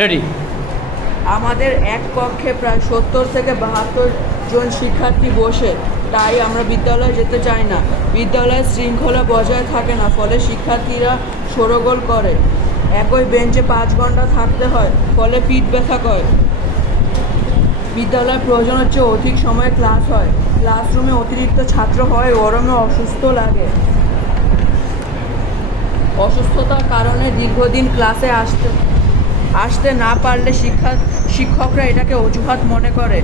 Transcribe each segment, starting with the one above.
Ready আমাদের এক কক্ষে প্রায় সত্তর থেকে বাহাত্তর জন শিক্ষার্থী বসে, তাই আমরা বিদ্যালয়ে যেতে চাই না। বিদ্যালয়ে শৃঙ্খলা বজায় থাকে না, ফলে শিক্ষার্থীরা শোরগোল করে। একই বেঞ্চে পাঁচ ঘণ্টা থাকতে হয়, ফলে পিঠ ব্যথা করে। বিদ্যালয়ের প্রয়োজন হচ্ছে অধিক সময়ে ক্লাস হয়। ক্লাসরুমে অতিরিক্ত ছাত্র হয় গরমে অসুস্থ লাগে। অসুস্থতার কারণে দীর্ঘদিন ক্লাসে আসতে আসতে না পারলে শিক্ষা শিক্ষকরা এটাকে অজুহাত মনে করে।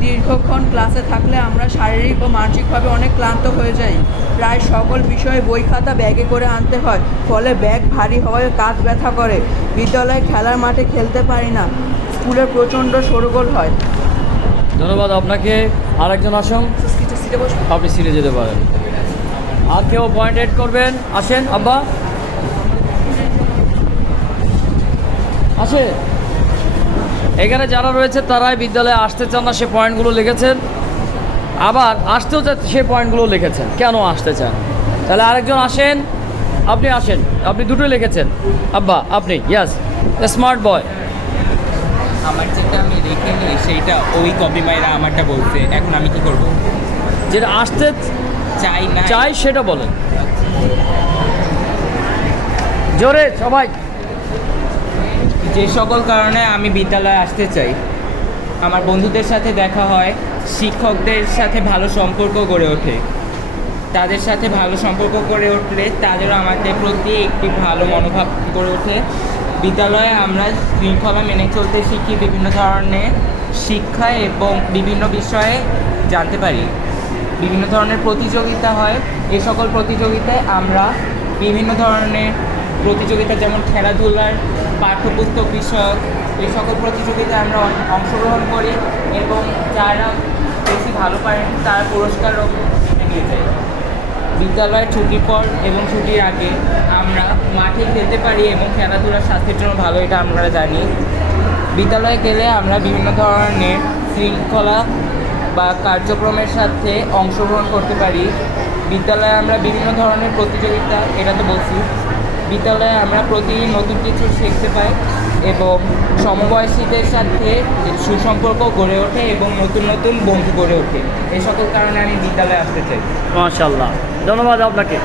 দীর্ঘক্ষণ ক্লাসে থাকলে আমরা শারীরিক ও মানসিকভাবে অনেক ক্লান্ত হয়ে যাই। প্রায় সকল বিষয়ে বই খাতা ব্যাগে করে আনতে হয় ফলে ব্যাগ ভারী হওয়ায় কাঁধ ব্যথা করে। বিদ্যালয়ে খেলার মাঠে খেলতে পারি না স্কুলে প্রচণ্ড শোরগোল হয়। ধন্যবাদ আপনাকে। আরেকজন আসুন। আপনি সিটে যেতে পারেন। আর কেউ পয়েন্ট এড করবেন? আসেন আব্বা। আসে এখানে যারা রয়েছে তারাই বিদ্যালয়ে আসতে চান না সে পয়েন্টগুলো লিখেছেন। আবার আসতেও চান সে পয়েন্টগুলো লিখেছেন। কেন আসতে চান? তাহলে আরেকজন আসেন। আপনি আসেন। আপনি দুটোই লিখেছেন। আব্বা আপনি? ইয়াস স্মার্ট বয় আমার যেটা আমি রেখে নিই সেইটা ওই কপি মাইরা আমারটা বলছে। এখন আমি কি করব? যেটা আসতে চাই না চাই সেটা বলেন। জোরে সবাই। যে সকল কারণে আমি বিদ্যালয়ে আসতে চাই। আমার বন্ধুদের সাথে দেখা হয়, শিক্ষকদের সাথে ভালো সম্পর্ক গড়ে ওঠে। তাদের সাথে ভালো সম্পর্ক গড়ে উঠলে তাদেরও আমাদের প্রতি একটি ভালো মনোভাব গড়ে ওঠে। বিদ্যালয়ে আমরা শৃঙ্খলা মেনে চলতে শিখি বিভিন্ন ধরনের শিক্ষা এবং বিভিন্ন বিষয়ে জানতে পারি। বিভিন্ন ধরনের প্রতিযোগিতা হয়। এ সকল প্রতিযোগিতায় আমরা বিভিন্ন ধরনের প্রতিযোগিতা যেমন খেলাধুলার পাঠ্যপুস্তক বিষয়ক, এই সকল প্রতিযোগিতায় আমরা অংশগ্রহণ করি এবং যারা বেশি ভালো পারেন তার পুরস্কারও নিয়ে যাই। বিদ্যালয়ের ছুটির পর এবং ছুটির আগে আমরা মাঠে খেলতে পারি এবং খেলাধুলার স্বাস্থ্যের জন্য ভালো, এটা আমরা জানি। বিদ্যালয়ে গেলে আমরা বিভিন্ন ধরনের শৃঙ্খলা বা কার্যক্রমের সাথে অংশগ্রহণ করতে পারি। বিদ্যালয়ে আমরা বিভিন্ন ধরনের প্রতিযোগিতা এটা তো বলছি বিদ্যালয়ে আমরা প্রতিদিন নতুন কিছু শিখতে পাই এবং সমবয়সীদের সাথে সুসম্পর্ক গড়ে ওঠে এবং নতুন নতুন বন্ধু গড়ে ওঠে। এই সকল কারণে আমি বিদ্যালয়ে আসতে চাই। মাশাল্লাহ ধন্যবাদ আপনাকে।